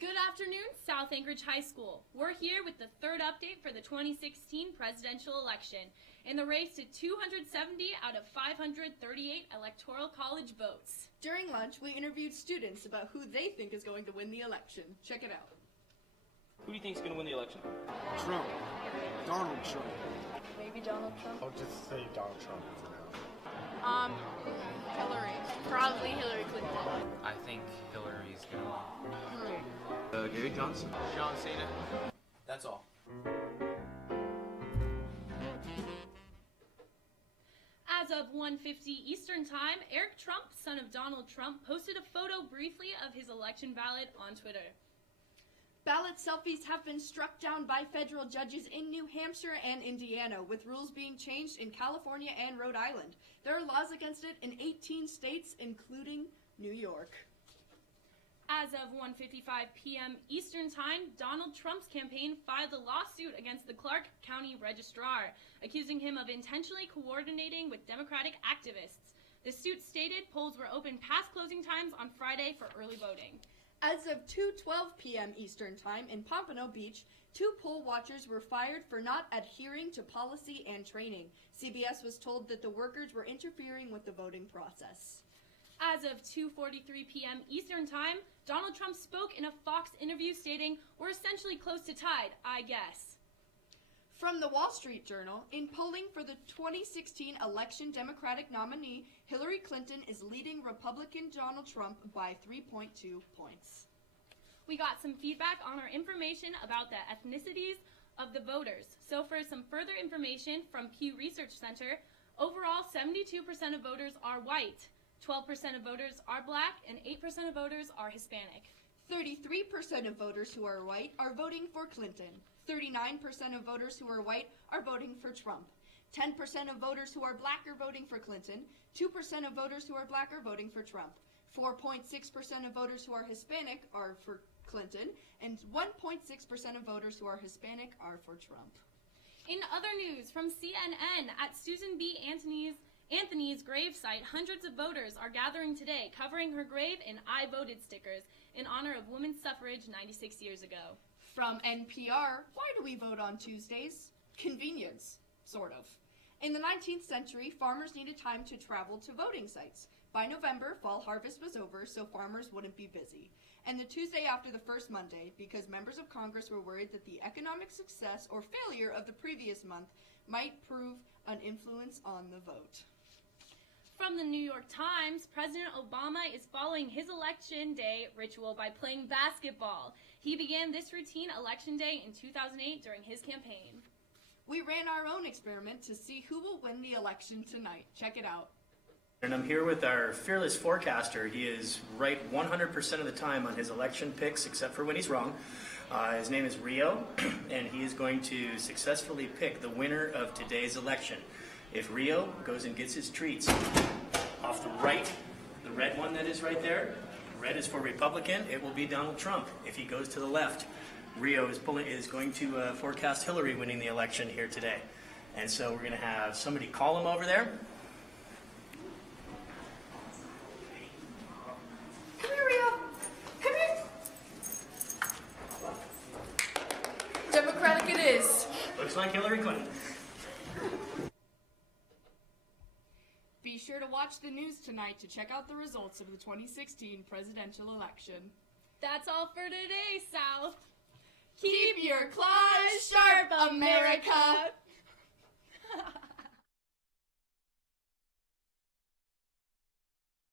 Good afternoon, South Anchorage High School. We're here with the third update for the 2016 presidential election in the race to 270 out of 538 Electoral College votes. During lunch, we interviewed students about who they think is going to win the election. Check it out. Who do you think is going to win the election? Trump. Donald Trump. Maybe Donald Trump. I'll just say Donald Trump for now. Hillary. Probably Hillary Clinton. I think Hillary's gonna win. Gary Johnson. John Cena. That's all. As of 1:50 Eastern Time, Eric Trump, son of Donald Trump, posted a photo briefly of his election ballot on Twitter. Ballot selfies have been struck down by federal judges in New Hampshire and Indiana, with rules being changed in California and Rhode Island. There are laws against it in 18 states, including New York. As of 1:55 p.m. Eastern Time, Donald Trump's campaign filed a lawsuit against the Clark County Registrar, accusing him of intentionally coordinating with Democratic activists. The suit stated polls were open past closing times on Friday for early voting. As of 2:12 p.m. Eastern Time in Pompano Beach, 2 poll watchers were fired for not adhering to policy and training. CBS was told that the workers were interfering with the voting process. As of 2:43 p.m. Eastern Time, Donald Trump spoke in a Fox interview stating, "We're essentially close to tied, I guess." From the Wall Street Journal, in polling for the 2016 election, Democratic nominee Hillary Clinton is leading Republican Donald Trump by 3.2 points. We got some feedback on our information about the ethnicities of the voters. So for some further information from Pew Research Center, overall 72% of voters are white, 12% of voters are black, and 8% of voters are Hispanic. 33% of voters who are white are voting for Clinton. 39% of voters who are white are voting for Trump. 10% of voters who are black are voting for Clinton. 2% of voters who are black are voting for Trump. 4.6% of voters who are Hispanic are for Clinton, and 1.6% of voters who are Hispanic are for Trump. In other news from CNN, at Susan B. Anthony's gravesite, hundreds of voters are gathering today, covering her grave in "I voted" stickers in honor of women's suffrage 96 years ago. From NPR, why do we vote on Tuesdays? Convenience, sort of. In the 19th century, farmers needed time to travel to voting sites. By November, fall harvest was over, so farmers wouldn't be busy. And the Tuesday after the first Monday, because members of Congress were worried that the economic success or failure of the previous month might prove an influence on the vote. From the New York Times, President Obama is following his election day ritual by playing basketball. He began this routine election day in 2008 during his campaign. We ran our own experiment to see who will win the election tonight. Check it out. And I'm here with our fearless forecaster. He is right 100% of the time on his election picks, except for when he's wrong. His name is Rio, and he is going to successfully pick the winner of today's election. If Rio goes and gets his treats off the right, the red one that is right there, red is for Republican, it will be Donald Trump. If he goes to the left, Rio is going to forecast Hillary winning the election here today. And so we're going to have somebody call him over there. Come here, Rio. Come here. Democratic it is. Looks like Hillary Clinton. Be sure to watch the news tonight to check out the results of the 2016 presidential election. That's all for today, South. Keep your claws sharp, America!